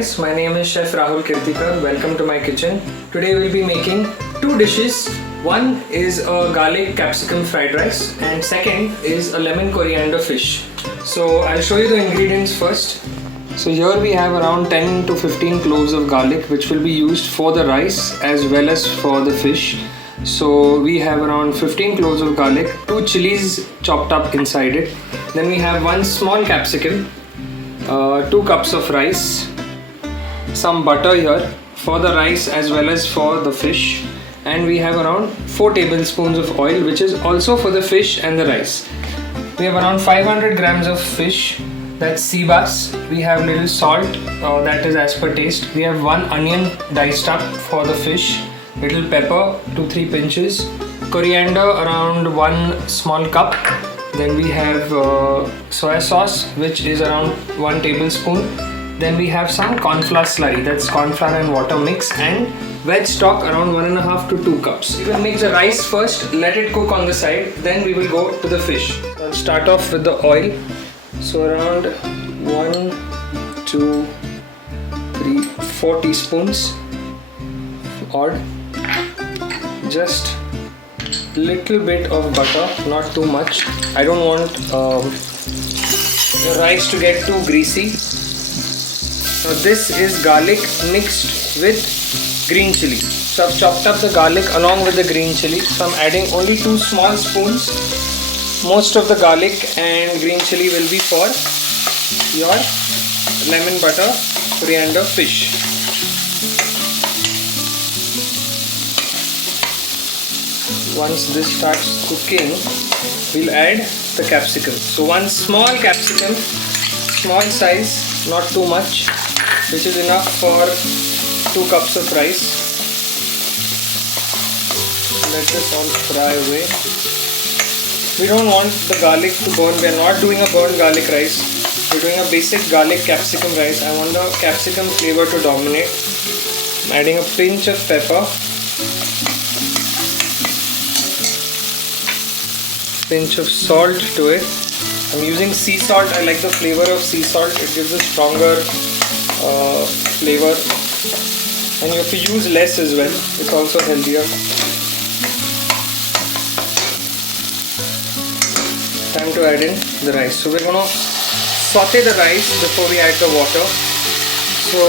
guys, my name is Chef Rahul Kirtikar. Welcome to my kitchen. Today we'll be making two dishes. One is a garlic capsicum fried rice and second is a lemon coriander fish. So I'll show you the ingredients first. So here we have around 10 to 15 cloves of garlic which will be used for the rice as well as for the fish. So we have around 15 cloves of garlic, 2 chilies chopped up inside it. Then we have 1 small capsicum, 2 cups of rice, some butter here for the rice as well as for the fish, and we have around 4 tablespoons of oil which is also for the fish and the rice. We have around 500 grams of fish, that's sea bass. We have little salt, that is as per taste. We have 1 onion diced up for the fish, little pepper 2-3 pinches, coriander around 1 small cup. Then we have soya sauce which is around 1 tablespoon. Then we have some corn flour slurry, that's corn flour and water mix, and veg stock around 1.5 to 2 cups. We will make the rice first, let it cook on the side, then we will go to the fish. I'll start off with the oil. So around 1, 2, 3, 4 teaspoons odd. Just little bit of butter, not too much. I don't want the rice to get too greasy. Now this is garlic mixed with green chili. So I've chopped up the garlic along with the green chili. So I'm adding only 2 small spoons. Most of the garlic and green chili will be for your lemon butter coriander fish. Once this starts cooking, we'll add the capsicum. So 1 small capsicum, small size, not too much, which is enough for 2 cups of rice. Let this all fry away. We don't want the garlic to burn. We are not doing a burnt garlic rice. We're doing a basic garlic capsicum rice. I want the capsicum flavor to dominate. I'm adding a pinch of pepper, pinch of salt to it. I'm using sea salt. I like the flavor of sea salt. It gives a stronger flavor, and you have to use less as well. It's also healthier. Time to add in the rice. So we're gonna saute the rice before we add the water. So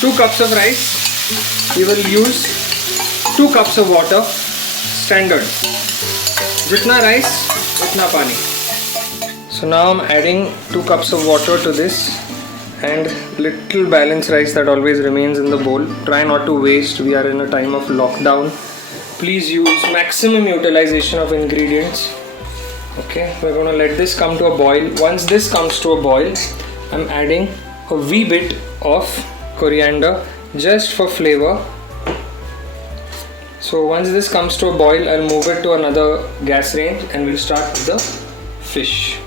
2 cups of rice, we will use 2 cups of water, standard. Jitna rice, utna pani. So now I'm adding 2 cups of water to this and little balance rice that always remains in the bowl. Try not to waste. We are in a time of lockdown. Please use maximum utilization of ingredients. Okay, we're gonna let this come to a boil. Once this comes to a boil, I'm adding a wee bit of coriander just for flavor. So once this comes to a boil, I'll move it to another gas range and we'll start with the fish.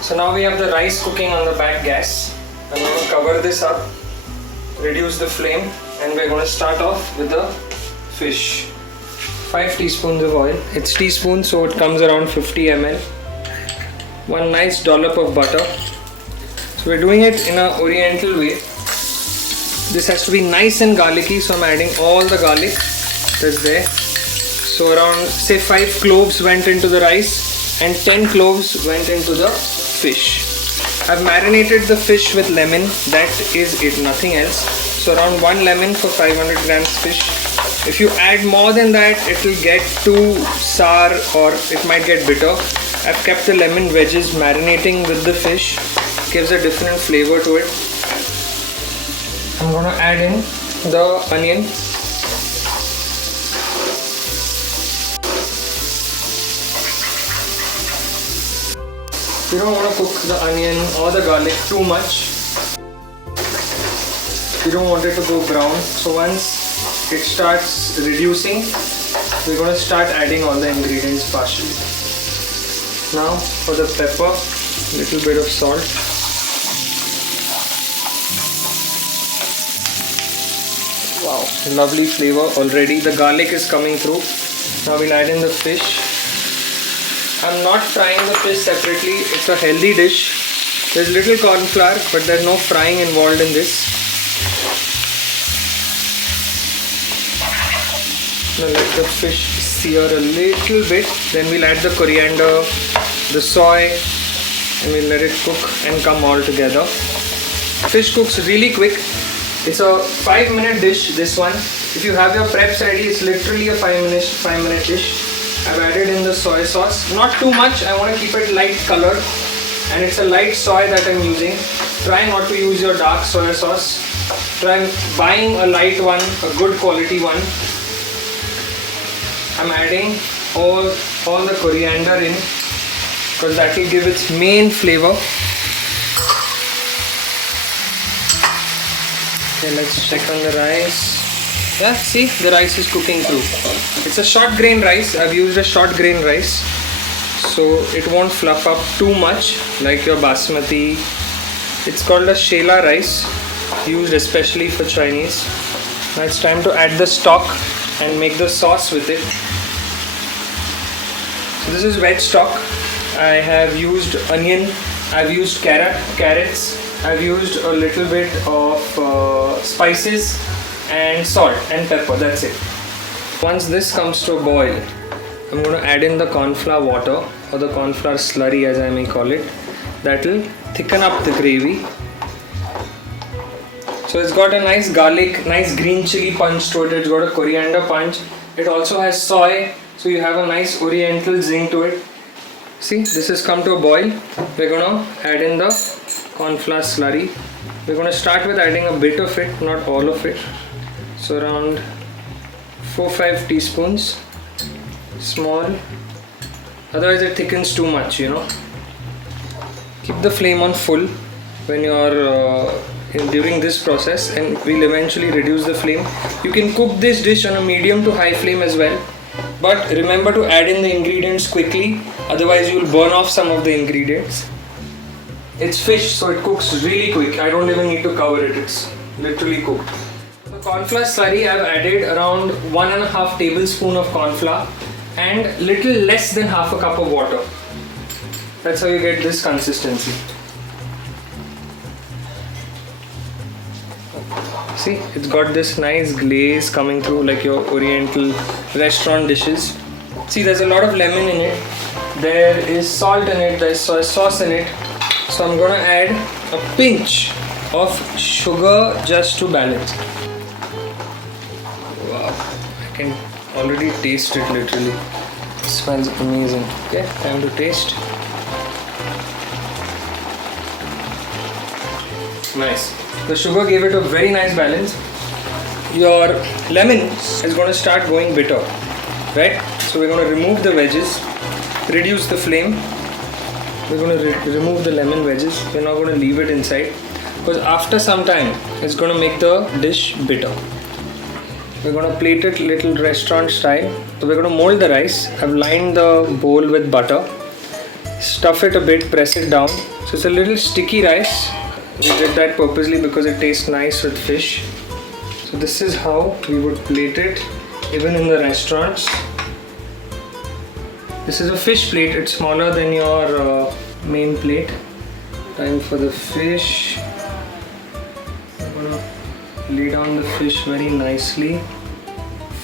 So now we have the rice cooking on the back gas. I'm going to cover this up, reduce the flame, and we're going to start off with the fish. 5 teaspoons of oil. It's teaspoon, so it comes around 50 ml. 1 nice dollop of butter. So we're doing it in an oriental way. This has to be nice and garlicky, so I'm adding all the garlic that's there. So around say 5 cloves went into the rice and 10 cloves went into the fish. I've marinated the fish with lemon, that is it, nothing else. So around 1 lemon for 500 grams fish. If you add more than that, it will get too sour or it might get bitter. I've kept the lemon wedges marinating with the fish, gives a different flavor to it. I'm gonna add in the onion. You don't want to cook the onion or the garlic too much. You don't want it to go brown. So once it starts reducing, we're going to start adding all the ingredients partially. Now for the pepper, little bit of salt. Wow, lovely flavor already. The garlic is coming through. Now we'll add in the fish. I'm not frying the fish separately. It's a healthy dish. There's little corn flour, but there's no frying involved in this. Now let the fish sear a little bit. Then we'll add the coriander, the soy, and we'll let it cook and come all together. Fish cooks really quick. It's a 5-minute dish, this one. If you have your preps ready, it's literally a 5-minute dish. I've added in the soy sauce. Not too much, I want to keep it light colored. And it's a light soy that I'm using. Try not to use your dark soy sauce. Try buying a light one, a good quality one. I'm adding all the coriander in, because that will give its main flavor. Okay, let's check on the rice. Yeah, see, the rice is cooking through. It's a short grain rice. I've used a short grain rice, so it won't fluff up too much like your basmati. It's called a Shela rice, used especially for Chinese. Now it's time to add the stock and make the sauce with it. So this is veg stock. I have used onion, I've used carrots, I've used a little bit of spices and salt and pepper, that's it. Once this comes to a boil, I'm going to add in the corn flour water, or the corn flour slurry as I may call it. That will thicken up the gravy. So it's got a nice garlic, nice green chili punch to it. It's got a coriander punch. It also has soy, so you have a nice oriental zing to it. See, this has come to a boil. We're going to add in the corn flour slurry. We're going to start with adding a bit of it, not all of it. So around 4-5 teaspoons, small. Otherwise it thickens too much, you know. Keep the flame on full when you're during this process, and we'll eventually reduce the flame. You can cook this dish on a medium to high flame as well, but remember to add in the ingredients quickly, otherwise you'll burn off some of the ingredients. It's fish, so it cooks really quick. I don't even need to cover it, it's literally cooked. The corn flour slurry, I've added around 1.5 tablespoon of corn flour and little less than half a cup of water. That's how you get this consistency. See, it's got this nice glaze coming through like your oriental restaurant dishes. See, there's a lot of lemon in it. There is salt in it, there's soy sauce in it. So I'm gonna add a pinch of sugar just to balance. Wow, I can already taste it literally. It smells amazing. Okay, time to taste. Nice. The sugar gave it a very nice balance. Your lemon is going to start going bitter, right? So we're going to remove the wedges, reduce the flame. We're going to remove the lemon wedges. We're not going to leave it inside, because after some time it's going to make the dish bitter. We're going to plate it little restaurant style. So we're going to mold the rice. I've lined the bowl with butter. Stuff it a bit, press it down. So it's a little sticky rice. We did that purposely because it tastes nice with fish. So this is how we would plate it even in the restaurants. This is a fish plate. It's smaller than your main plate. Time for the fish. I'm gonna lay down the fish very nicely.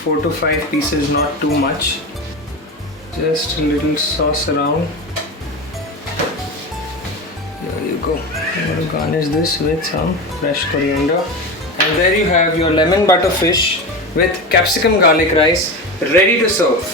4 to 5 pieces, not too much. Just a little sauce around. There you go. I'm going to garnish this with some fresh coriander. And there you have your lemon butter fish with capsicum garlic rice ready to serve.